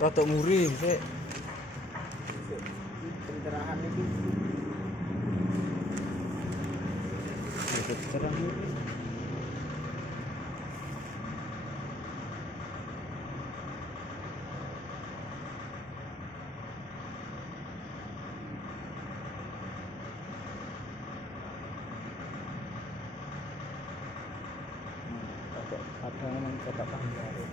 Rada muri sik. Pencerahan iki. Cerah iki. Ada memang catatan baru.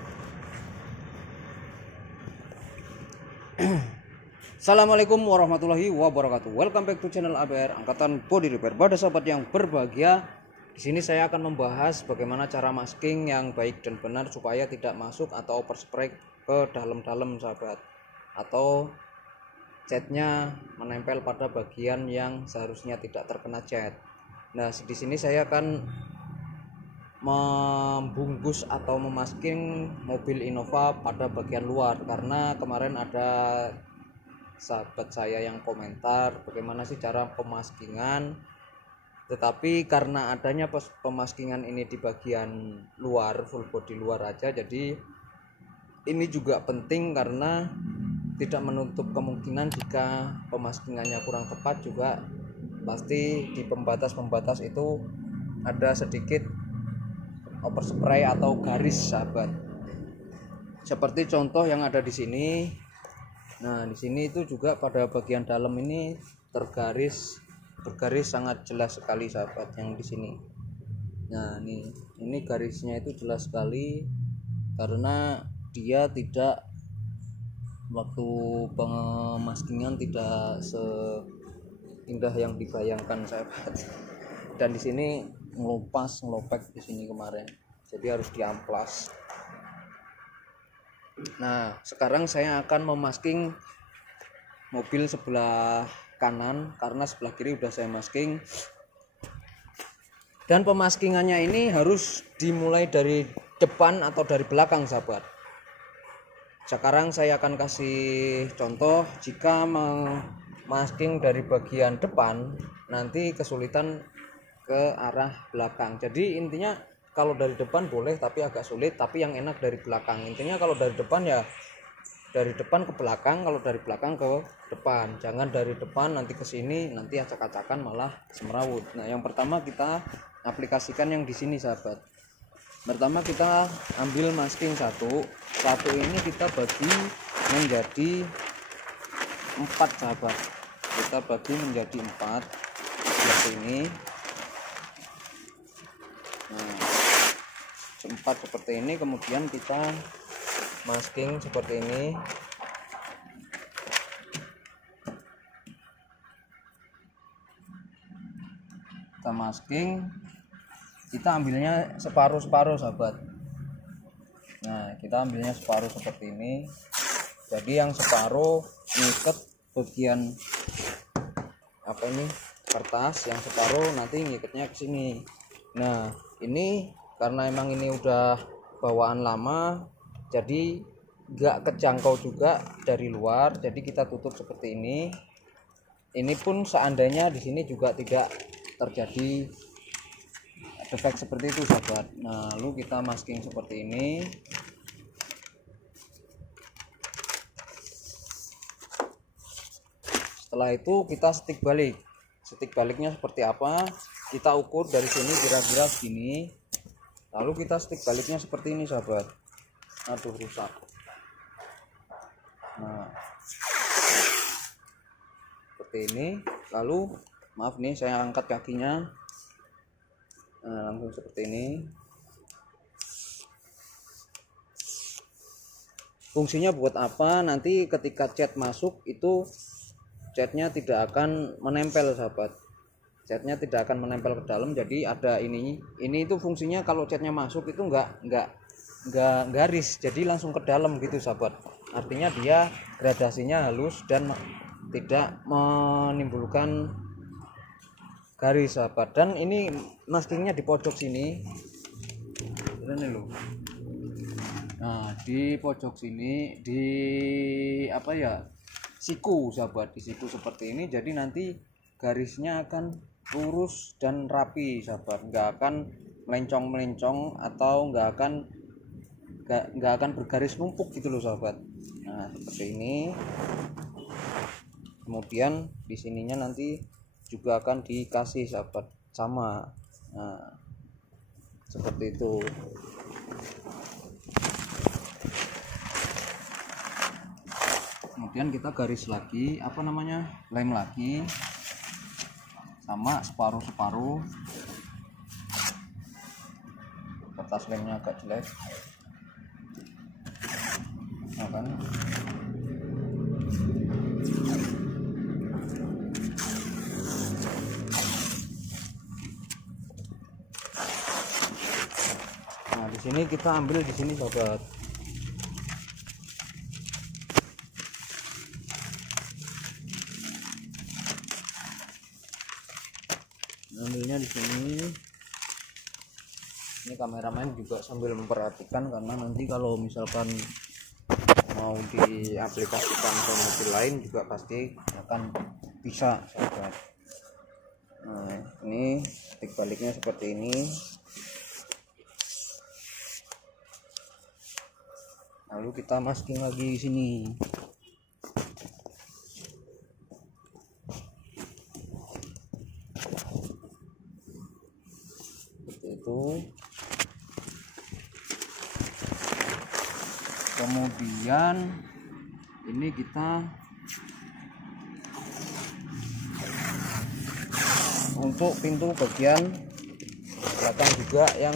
Assalamualaikum warahmatullahi wabarakatuh. Welcome back to channel ABR Angkatan Body Repair. Pada sahabat yang berbahagia, di sini saya akan membahas bagaimana cara masking yang baik dan benar supaya tidak masuk atau overspray ke dalam-dalam sahabat, atau catnya menempel pada bagian yang seharusnya tidak terkena cat. Nah, di sini saya akan membungkus atau memasking mobil Innova pada bagian luar, karena kemarin ada sahabat saya yang komentar bagaimana sih cara pemaskingan, tetapi karena adanya pemaskingan ini di bagian luar, full body luar aja, jadi ini juga penting karena tidak menutup kemungkinan jika pemaskingannya kurang tepat juga pasti di pembatas-pembatas itu ada sedikit overspray atau garis sahabat. Seperti contoh yang ada di sini. Nah, di sini itu juga pada bagian dalam ini bergaris sangat jelas sekali sahabat yang di sini. Nah, ini garisnya itu jelas sekali karena dia tidak, waktu pemaskingan tidak seindah yang dibayangkan sahabat. Dan di sini ngelopek di sini kemarin, jadi harus diamplas. Nah, sekarang saya akan memasking mobil sebelah kanan karena sebelah kiri udah saya masking. Dan pemaskingannya ini harus dimulai dari depan atau dari belakang sahabat. Sekarang saya akan kasih contoh. Jika memasking dari bagian depan nanti kesulitan ke arah belakang. Jadi intinya kalau dari depan boleh tapi agak sulit, tapi yang enak dari belakang. Intinya kalau dari depan ya dari depan ke belakang, kalau dari belakang ke depan. Jangan dari depan nanti ke sini, nanti acak-acakan malah semrawut. Nah, yang pertama kita aplikasikan yang di sini sahabat. Pertama kita ambil masking satu ini kita bagi menjadi 4 sahabat. Kita bagi menjadi 4 seperti ini. Nah, 4 seperti ini, kemudian kita masking seperti ini. Kita masking, kita ambilnya separuh-separuh sahabat. Nah, kita ambilnya separuh seperti ini. Jadi yang separuh ngiket bagian kertas, yang separuh nanti ngiketnya ke sini. Nah, ini karena emang ini udah bawaan lama, jadi nggak kejangkau juga dari luar, jadi kita tutup seperti ini. Ini pun seandainya di sini juga tidak terjadi defek seperti itu sahabat. Nah, lalu kita masking seperti ini. Setelah itu kita stick balik. Stick baliknya seperti apa? Kita ukur dari sini kira-kira segini. Lalu kita stick baliknya seperti ini sahabat. Aduh, rusak. Nah, seperti ini. Lalu maaf nih, saya angkat kakinya. Nah, langsung seperti ini. Fungsinya buat apa? Nanti ketika cat masuk itu catnya tidak akan menempel sahabat. Catnya tidak akan menempel ke dalam, jadi ada ini itu fungsinya kalau catnya masuk itu enggak garis, jadi langsung ke dalam gitu sahabat. Artinya dia gradasinya halus dan tidak menimbulkan garis sahabat. Dan ini maskingnya di pojok sini. Ini loh. Nah, di pojok sini di apa ya, siku sahabat, di siku seperti ini, jadi nanti garisnya akan lurus dan rapi sahabat, nggak akan melencong atau nggak akan bergaris numpuk gitu loh sahabat. Nah seperti ini. Kemudian di sininya nanti juga akan dikasih sahabat sama. Nah seperti itu. Kemudian kita garis lagi, lem lagi sama separuh kertas lemnya agak jelek, nah kan. Nah di sini kita ambil di sini sahabat. Ambilnya di sini. Ini kameramen juga sambil memperhatikan, karena nanti kalau misalkan mau diaplikasikan ke mobil lain juga pasti akan bisa sahabat. Nah ini stik baliknya seperti ini. Lalu kita masking lagi di sini. Seperti itu. Kemudian ini kita untuk pintu bagian belakang juga yang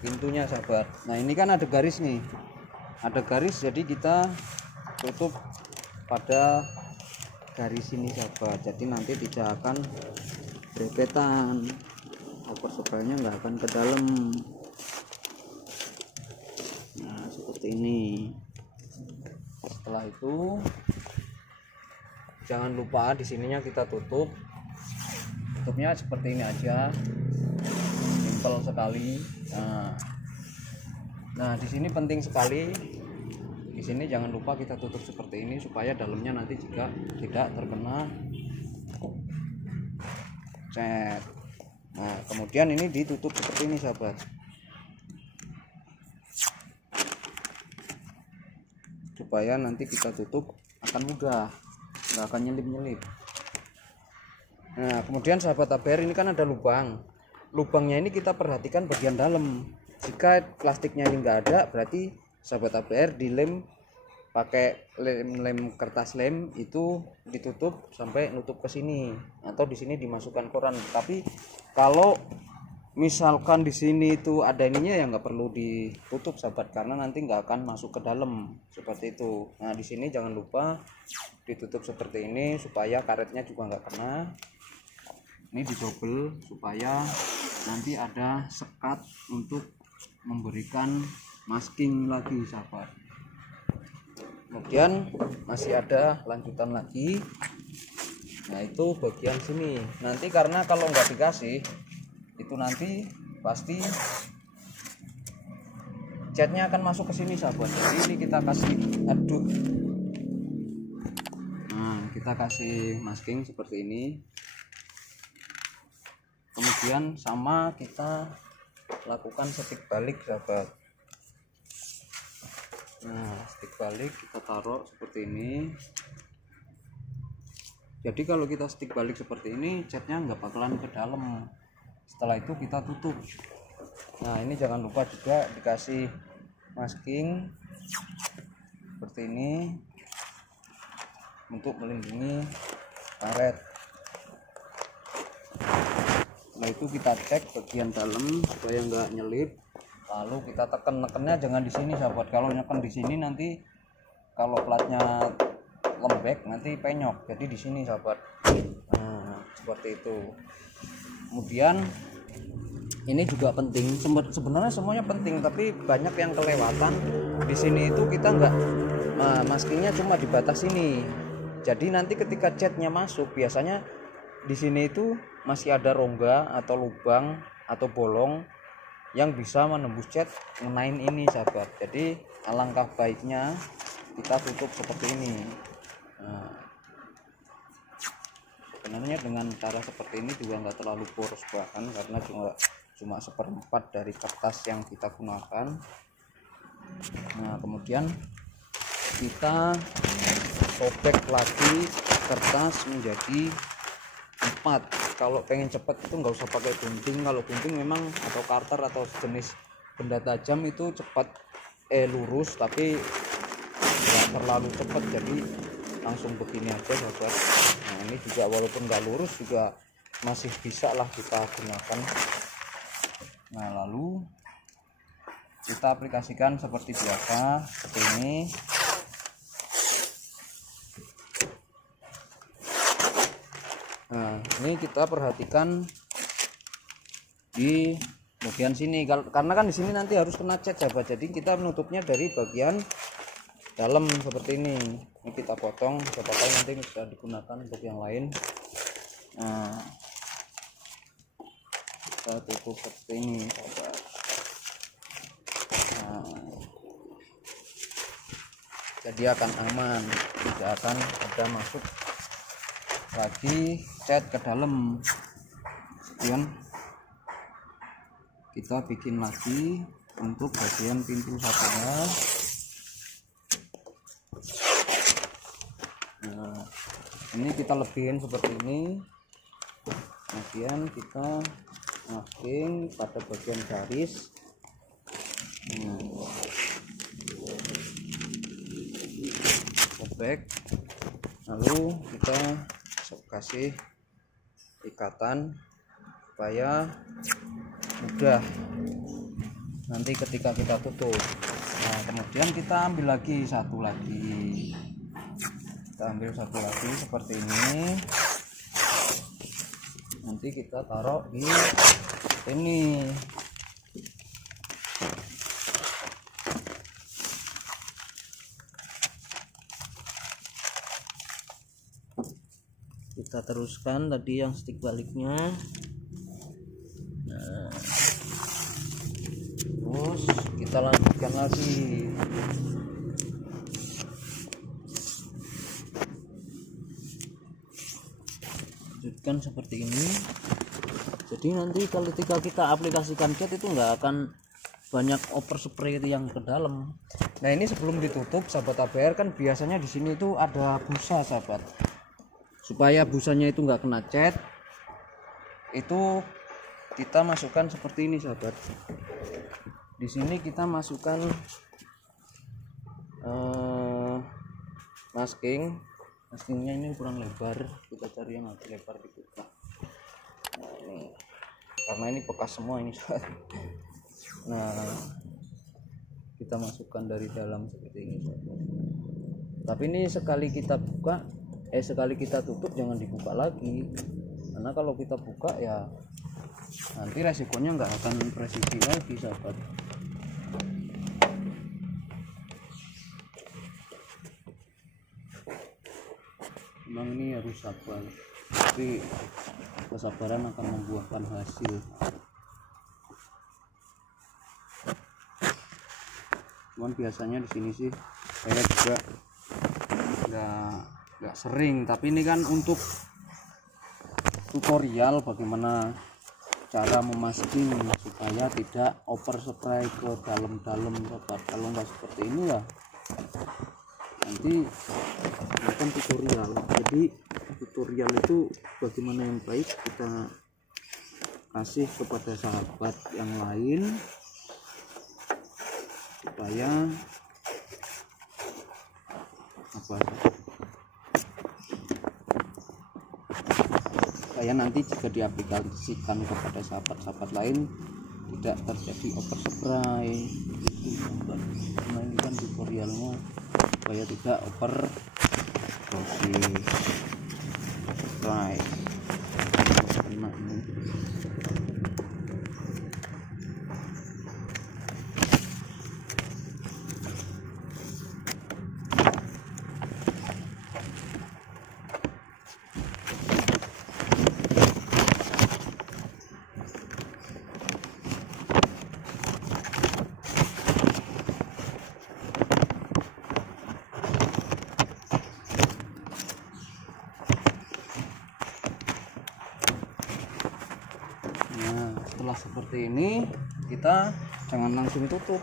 pintunya sahabat. Nah ini kan ada garis nih, ada garis, jadi kita tutup pada garis ini sahabat, jadi nanti tidak akan berebetan, sepernya nggak akan ke dalam. Nah seperti ini. Setelah itu jangan lupa di sininya kita tutupnya seperti ini aja, simpel sekali. Nah di sini penting sekali, di sini jangan lupa kita tutup seperti ini supaya dalamnya nanti juga tidak terkena cat. Nah kemudian ini ditutup seperti ini sahabat, supaya nanti kita tutup akan mudah, nggak akan nyelip-nyelip. Nah kemudian sahabat ABR, ini kan ada lubangnya ini kita perhatikan bagian dalam. Jika plastiknya ini nggak ada, berarti sahabat ABR dilem pakai lem kertas lem itu, ditutup sampai nutup ke sini, atau di sini dimasukkan koran. Tapi kalau misalkan di sini itu ada ininya ya nggak perlu ditutup sahabat, karena nanti nggak akan masuk ke dalam seperti itu. Nah di sini jangan lupa ditutup seperti ini supaya karetnya juga nggak kena. Ini didobel supaya nanti ada sekat untuk memberikan masking lagi sahabat. Kemudian masih ada lanjutan lagi. Nah itu bagian sini nanti, karena kalau nggak dikasih itu nanti pasti catnya akan masuk ke sini sahabat. Jadi ini kita kasih aduk, nah kita kasih masking seperti ini. Kemudian sama kita lakukan stik balik sahabat. Nah stik balik kita taruh seperti ini. Jadi kalau kita stik balik seperti ini, catnya nggak bakalan ke dalam. Setelah itu kita tutup. Nah ini jangan lupa juga dikasih masking seperti ini untuk melindungi karet. Setelah itu kita cek bagian dalam supaya nggak nyelip. Lalu kita tekannya jangan di sini sahabat. Kalau neken di sini nanti kalau platnya lembek nanti penyok. Jadi di sini sahabat. Nah seperti itu. Kemudian ini juga penting, sebenarnya semuanya penting, tapi banyak yang kelewatan. Di sini itu kita nggak, maskingnya cuma di batas ini. Jadi nanti ketika catnya masuk, biasanya di sini itu masih ada rongga atau lubang atau bolong yang bisa menembus cat ngenain ini sahabat. Jadi alangkah baiknya kita tutup seperti ini. Nah, sebenarnya dengan cara seperti ini juga nggak terlalu boros bahan, karena cuma 1/4 dari kertas yang kita gunakan. Nah, kemudian kita sobek lagi kertas menjadi 4. Kalau pengen cepat itu nggak usah pakai gunting. Kalau gunting memang atau karter atau sejenis benda tajam itu cepat lurus, tapi nggak terlalu cepat, jadi langsung begini aja sahabat. Nah, ini juga walaupun nggak lurus juga masih bisa lah kita gunakan. Nah, lalu kita aplikasikan seperti biasa seperti ini. Nah, ini kita perhatikan di bagian sini, karena kan di sini nanti harus kena cat sahabat. Jadi kita menutupnya dari bagian dalam seperti ini. Ini kita potong, siapa tahu nanti bisa digunakan untuk yang lain. Nah, kita tutup seperti ini sahabat. Nah, jadi akan aman, tidak akan ada masuk lagi cat ke dalam. Kemudian kita bikin lagi untuk bagian pintu satunya. Nah, ini kita lebihin seperti ini, kemudian kita masking pada bagian garis. Sobek, lalu kita kasih ikatan supaya mudah nanti ketika kita tutup. Nah, kemudian kita ambil lagi satu lagi, seperti ini. Nanti kita taruh di ini. Kita teruskan tadi yang stick baliknya. Nah, terus kita lanjutkan lagi. Lanjutkan seperti ini. Jadi nanti ketika kita aplikasikan cat itu nggak akan banyak overspray itu yang ke dalam. Nah, ini sebelum ditutup sahabat ABR, kan biasanya di sini itu ada busa sahabat. Supaya busanya itu nggak kena cat, itu kita masukkan seperti ini sahabat. Di sini kita masukkan maskingnya ini kurang lebar, kita cari yang agak lebar dikit. Nah, ini karena ini bekas semua ini sahabat. Nah, kita masukkan dari dalam seperti ini sahabat. Tapi ini sekali kita tutup jangan dibuka lagi, karena kalau kita buka ya nanti resikonya nggak akan presisi lagi sahabat. Memang ini harus sabar, tapi kesabaran akan membuahkan hasil. Cuman biasanya di sini sih saya juga nggak sering, tapi ini kan untuk tutorial bagaimana cara memasking supaya tidak overspray ke dalam-dalam. Kalau nggak seperti ini ya nanti bukan tutorial. Jadi tutorial itu bagaimana yang baik kita kasih kepada sahabat yang lain supaya nanti jika diaplikasikan kepada sahabat-sahabat lain tidak terjadi overspray. Nah, ini kan tutorialnya supaya tidak overspray. Nah, ini seperti ini kita jangan langsung tutup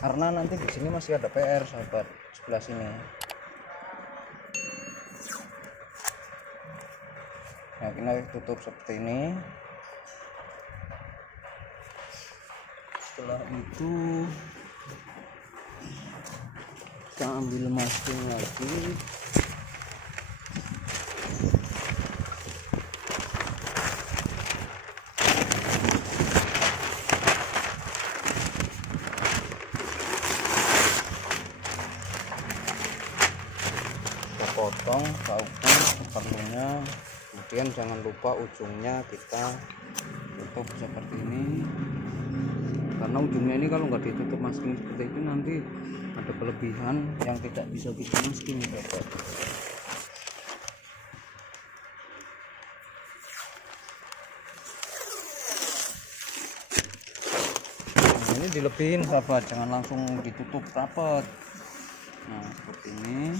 karena nanti di sini masih ada PR sahabat, sebelah sini. Nah, kita tutup seperti ini. Setelah itu kita ambil masking lagi. Kita potong saukan seperlunya, kemudian jangan lupa ujungnya kita tutup seperti ini. Karena ujungnya ini kalau nggak ditutup masking seperti itu nanti ada kelebihan yang tidak bisa kita masking sahabat. Nah, ini dilebihin sahabat, jangan langsung ditutup rapat. Nah seperti ini,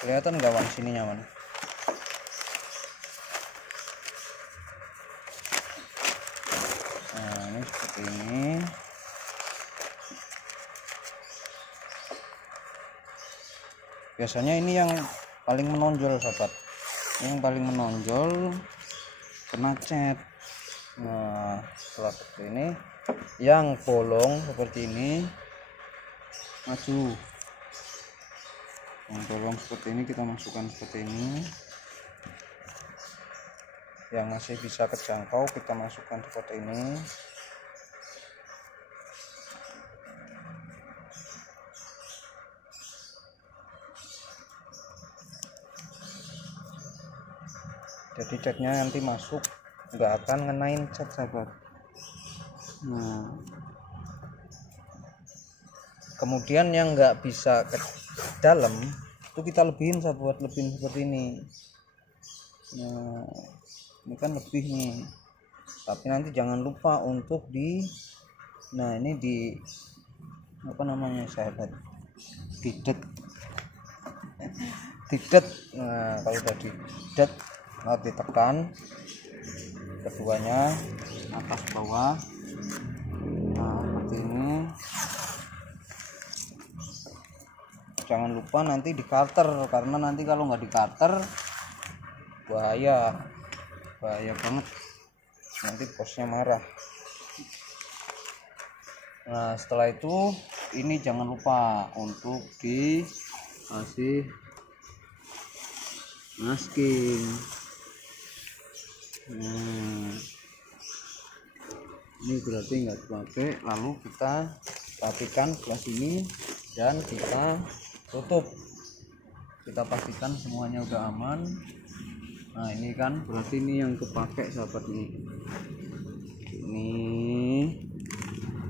kelihatan nggak wan sininya wan? Nah ini seperti ini. Biasanya ini yang paling menonjol sahabat, yang paling menonjol kena cat. Nah setelah seperti ini, yang bolong seperti ini maju. Yang bolong seperti ini kita masukkan seperti ini. Yang masih bisa kejangkau kita masukkan seperti ini. Jadi catnya nanti masuk, nggak akan ngenain cat sahabat. Nah kemudian yang nggak bisa ke dalam itu kita lebihin sahabat, lebihin seperti ini. Nah ini kan lebih nih, tapi nanti jangan lupa untuk nah ini di apa namanya sahabat, didet. Nah kalau udah didet nanti tekan keduanya atas bawah. Nah seperti ini. Jangan lupa nanti di cutter, karena nanti kalau nggak di cutter bahaya banget, nanti bosnya marah. Nah setelah itu ini jangan lupa untuk dikasih masking. Nah ini berarti nggak dipakai, lalu kita rapikan sebelah sini dan kita tutup. Kita pastikan semuanya udah aman. Nah ini kan berarti ini yang kepake sahabat nih. Ini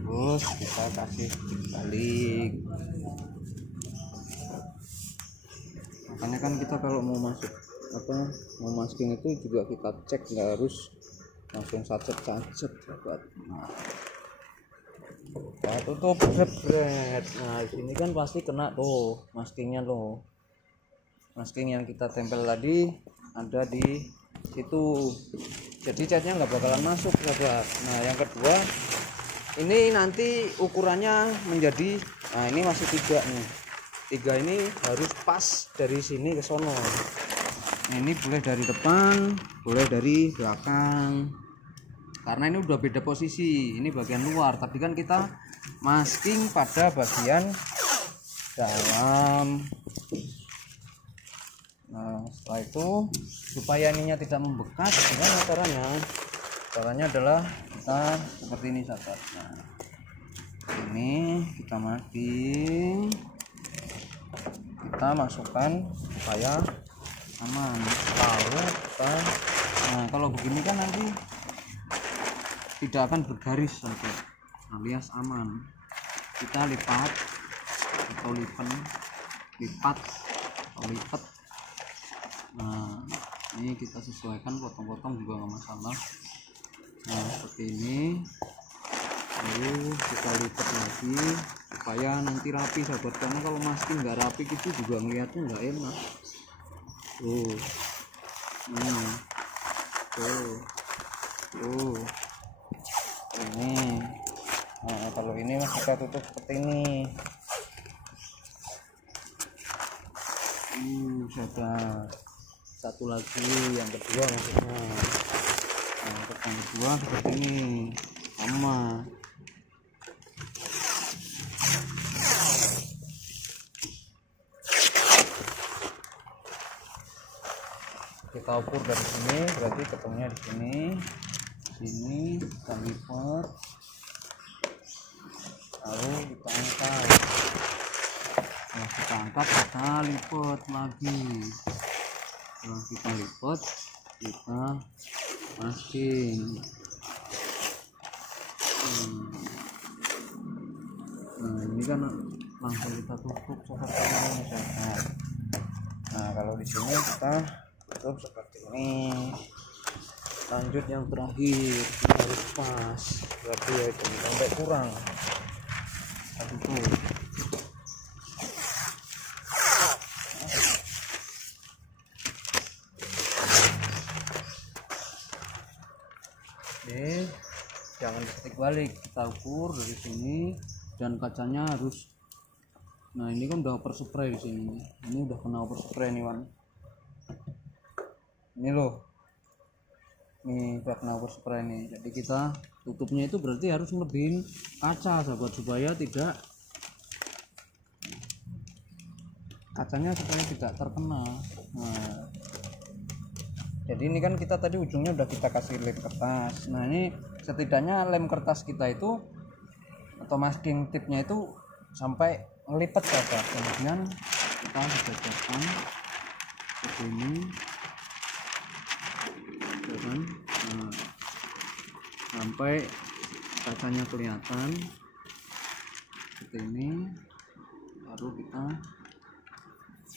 terus kita kasih balik. Makanya kan kita kalau mau masuk mau masking itu juga kita cek, nggak harus langsung sacet sahabat. Nah kita tutup jebret. Nah ini kan pasti kena tuh maskingnya loh. Masking yang kita tempel tadi ada di situ, jadi catnya nggak bakalan masuk sahabat. Nah yang kedua ini nanti ukurannya menjadi, nah ini masih 3 nih, 3 ini harus pas dari sini ke sono. Nah, ini boleh dari depan, boleh dari belakang, karena ini udah beda posisi. Ini bagian luar, tapi kan kita masking pada bagian dalam. Nah setelah itu supaya ininya tidak membekas, gimana caranya? Caranya adalah kita seperti ini sahabat. Nah ini kita masking, kita masukkan supaya aman. Lalu kita, nah kalau begini kan nanti tidak akan bergaris sahabat, alias aman. Kita lipat atau lipat atau lipat. Nah ini kita sesuaikan, potong-potong juga nggak masalah. Nah seperti ini, lalu kita lipat lagi supaya nanti rapi sahabat, karena kalau masking nggak rapi itu juga ngeliatnya nggak enak. tuh ini. Nah, kalau ini kita tutup seperti ini. Sahabat, satu lagi yang kedua maksudnya. Nah, untuk yang kedua seperti ini sama. Kita ukur dari sini, berarti ketemunya di sini kita lipat, lalu kita angkat. Nah, kita angkat, kita lipat lagi. Setelah kita lipat, kita masking. Nah, ini kan langsung kita tutup seperti ini, sahabat. Nah, kalau di sini kita tutup seperti ini. Lanjut yang terakhir, kita harus pas, berarti ya jangan sampai kurang. Kita tutup. Oke, jangan diketik balik, kita ukur dari sini dan kacanya harus. Nah, ini kan udah overspray di sini. Ini udah kena overspray nih, Wan. Ini loh. Nih udah kena overspray nih. Jadi kita tutupnya itu berarti harus ngelebihin kaca, sahabat, supaya tidak kacanya supaya tidak terkena. Nah, jadi ini kan kita tadi ujungnya udah kita kasih lem kertas. Nah, ini setidaknya lem kertas kita itu atau masking tipnya itu sampai ngelipet, sahabat. Kemudian kita sejajarkan seperti ini, kan? Nah, sampai kacanya kelihatan seperti ini, baru kita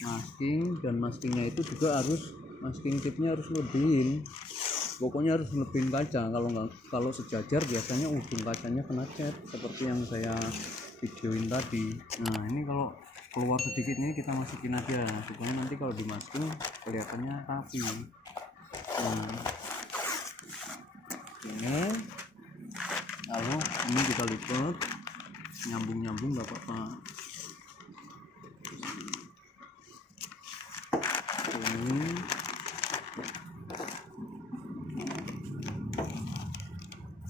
masking. Dan maskingnya itu juga harus, masking tipnya harus lebihin, pokoknya harus lebihin kaca. Kalau sejajar biasanya ujung kacanya kena cat seperti yang saya videoin tadi. Nah, ini kalau keluar sedikit ini kita masukin aja supaya nanti kalau dimasking kelihatannya rapi. Nah, ini lalu ini kita lipat, nyambung nggak apa-apa. Ini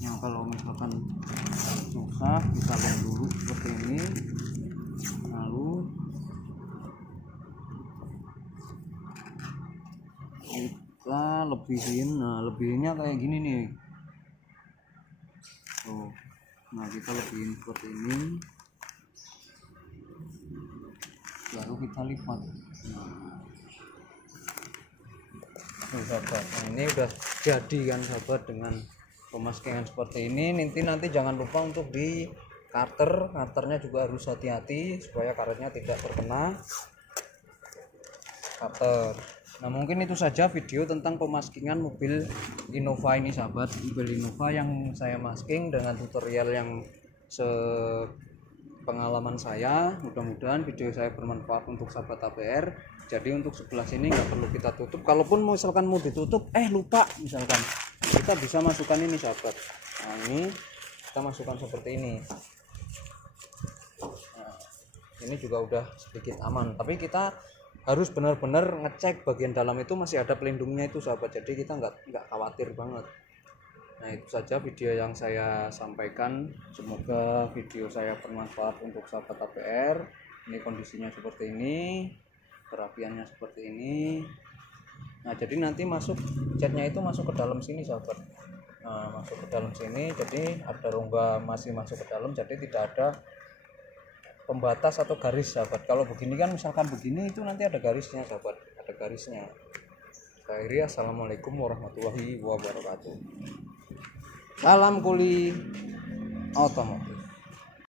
yang kalau misalkan susah kita lem dulu seperti ini, lalu kita lebihin. Nah, lebihinnya kayak gini nih. Tuh. Nah, kita lebihin seperti ini, baru kita lipat. Sahabat, nah, ini udah jadi kan, sahabat, dengan pemaskingan seperti ini. Nanti jangan lupa untuk di karternya juga harus hati-hati supaya karetnya tidak terkena karter. Nah, mungkin itu saja video tentang pemaskingan mobil Innova ini, sahabat. Mobil Innova yang saya masking dengan tutorial yang pengalaman saya. Mudah-mudahan video saya bermanfaat untuk sahabat APR. Jadi untuk sebelah sini nggak perlu kita tutup. Kalaupun misalkan mau ditutup lupa, misalkan, kita bisa masukkan ini, sahabat. Nah, ini kita masukkan seperti ini. Nah, ini juga udah sedikit aman, tapi kita harus benar-benar ngecek bagian dalam itu masih ada pelindungnya itu, sahabat. Jadi kita nggak khawatir banget. Nah, itu saja video yang saya sampaikan. Semoga video saya bermanfaat untuk sahabat APR. Ini kondisinya seperti ini, perapiannya seperti ini. Nah, jadi nanti catnya itu masuk ke dalam sini, sahabat. Nah, masuk ke dalam sini, jadi ada rongga masih masuk ke dalam, jadi tidak ada pembatas atau garis, sahabat. Kalau begini kan, misalkan begini, itu nanti ada garisnya, sahabat, ada garisnya. Akhirnya, assalamualaikum warahmatullahi wabarakatuh. Salam kuli otomotif.